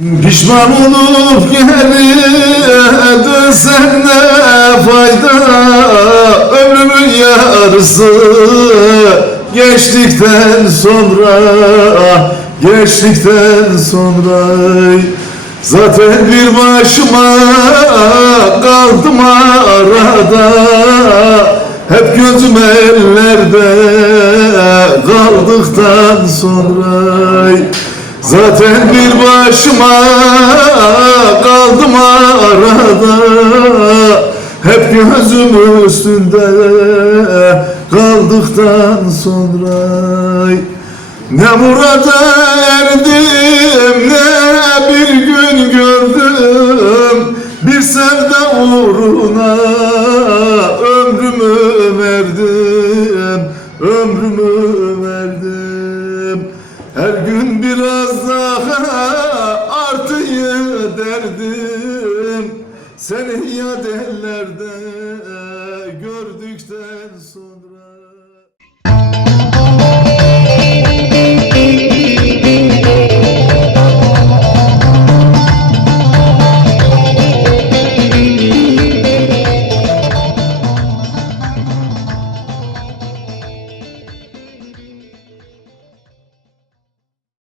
Pişman olup geri dönsen ne fayda. Ömrümün yarısı geçtikten sonra Geçtikten sonra. Zaten bir başıma kaldım arada. Hep gözüm ellerde kaldıktan sonra Zaten bir başıma kaldım arada. Hep gözüm üstünde kaldıktan sonra. Ne murada erdim ne bir gün gördüm. Bir sevda uğruna ömrümü verdim Ömrümü verdim her gün biraz daha artıyor derdim. Seni yad ellerde gördükten sonra